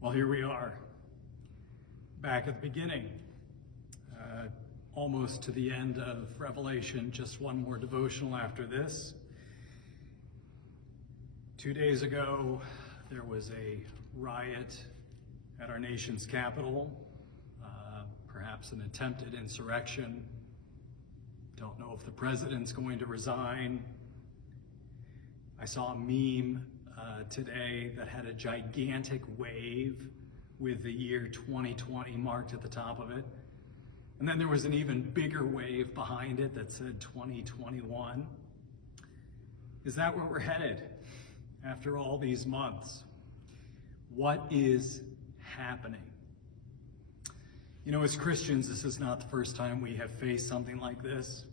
Well, here we are, back at the beginning, almost to the end of Revelation, just one more devotional after this. 2 days ago, there was a riot at our nation's capital, perhaps an attempted insurrection. Don't know if the president's going to resign. I saw a meme today that had a gigantic wave with the year 2020 marked at the top of it. And then there was an even bigger wave behind it that said 2021. Is that where we're headed after all these months? What is happening? You know, as Christians, this is not the first time we have faced something like this.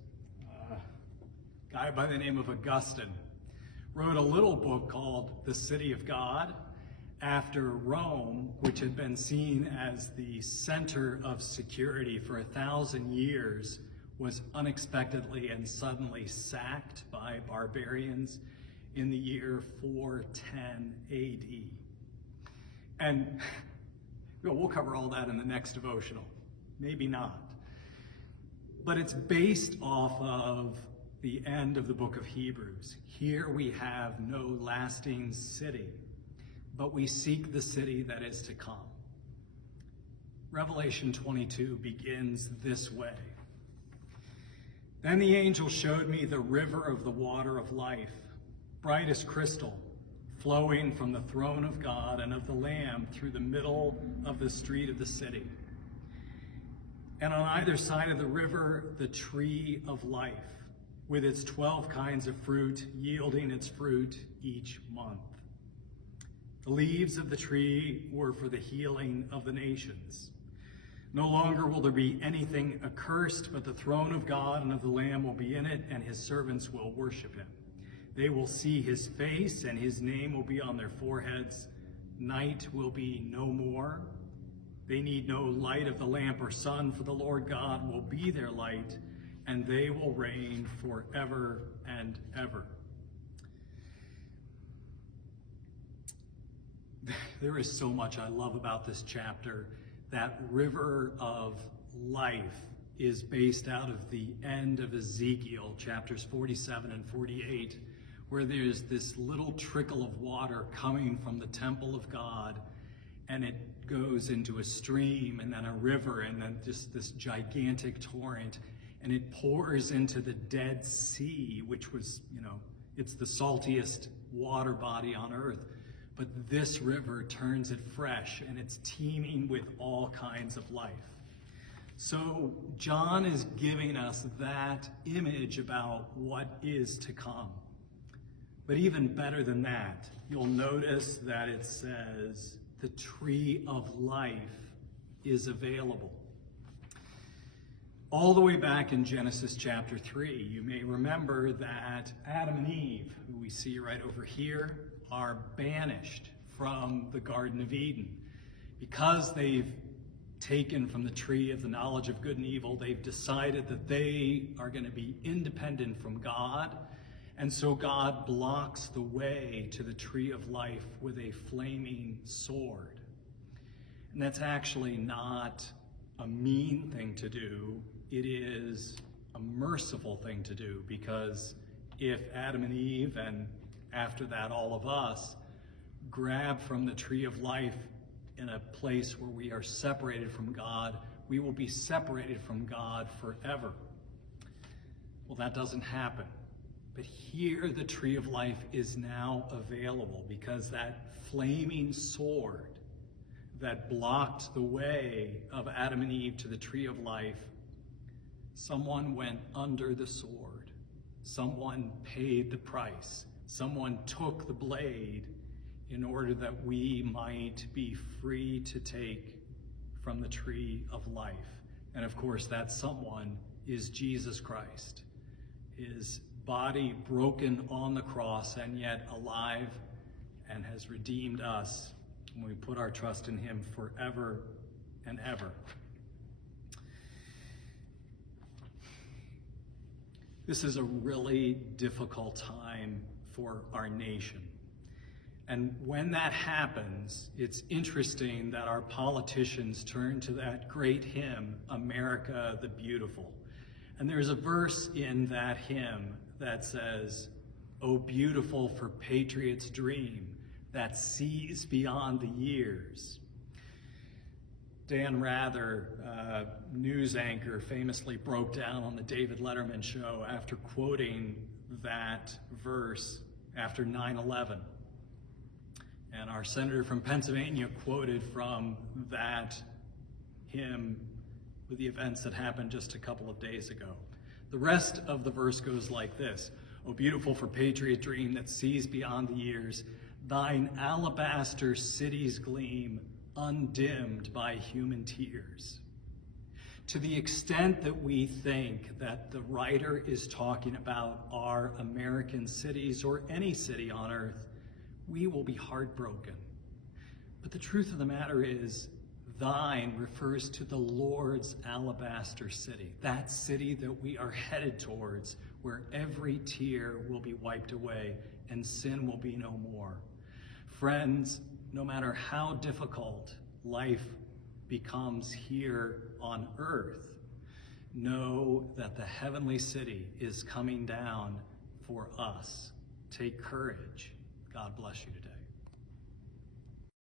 A guy by the name of Augustine wrote a little book called The City of God after Rome, which had been seen as the center of security for 1,000 years, was unexpectedly and suddenly sacked by barbarians in the year 410 AD. And we'll cover all that in the next devotional. Maybe not. But it's based off of the end of the book of Hebrews. Here we have no lasting city, but we seek the city that is to come. Revelation 22 begins this way. Then the angel showed me the river of the water of life, bright as crystal, flowing from the throne of God and of the Lamb through the middle of the street of the city. And on either side of the river, the tree of life, with its 12 kinds of fruit, yielding its fruit each month. The leaves of the tree were for the healing of the nations. No longer will there be anything accursed, but the throne of God and of the Lamb will be in it, and his servants will worship him. They will see his face, and his name will be on their foreheads. Night will be no more. They need no light of the lamp or sun, for the Lord God will be their light, and they will reign forever and ever. There is so much I love about this chapter. That river of life is based out of the end of Ezekiel, chapters 47 and 48, where there's this little trickle of water coming from the temple of God, and it goes into a stream and then a river and then just this gigantic torrent. And it pours into the Dead Sea, which was, it's the saltiest water body on earth. But this river turns it fresh, and it's teeming with all kinds of life. So John is giving us that image about what is to come. But even better than that, you'll notice that it says the tree of life is available. All the way back in Genesis chapter 3, you may remember that Adam and Eve, who we see right over here, are banished from the Garden of Eden. Because they've taken from the tree of the knowledge of good and evil, they've decided that they are going to be independent from God. And so God blocks the way to the tree of life with a flaming sword. And that's actually not a mean thing to do. It is a merciful thing to do, because if Adam and Eve, and after that all of us, grab from the tree of life in a place where we are separated from God, we will be separated from God forever. Well, that doesn't happen. But here the tree of life is now available, because that flaming sword that blocked the way of Adam and Eve to the tree of life, someone went under the sword. Someone paid the price. Someone took the blade in order that we might be free to take from the tree of life. And of course, that someone is Jesus Christ. His body broken on the cross and yet alive, and has redeemed us when we put our trust in him forever and ever. This is a really difficult time for our nation. And when that happens, it's interesting that our politicians turn to that great hymn, America the Beautiful. And there's a verse in that hymn that says, "Oh, beautiful for patriots' dream that sees beyond the years." Dan Rather, news anchor, famously broke down on the David Letterman show after quoting that verse after 9/11. And our senator from Pennsylvania quoted from that hymn with the events that happened just a couple of days ago. The rest of the verse goes like this: "O beautiful for patriot dream that sees beyond the years, thine alabaster cities gleam, undimmed by human tears." To the extent that we think that the writer is talking about our American cities or any city on earth, we will be heartbroken. But the truth of the matter is, thine refers to the Lord's alabaster city, that city that we are headed towards, where every tear will be wiped away and sin will be no more. Friends, no matter how difficult life becomes here on earth, know that the heavenly city is coming down for us. Take courage. God bless you today.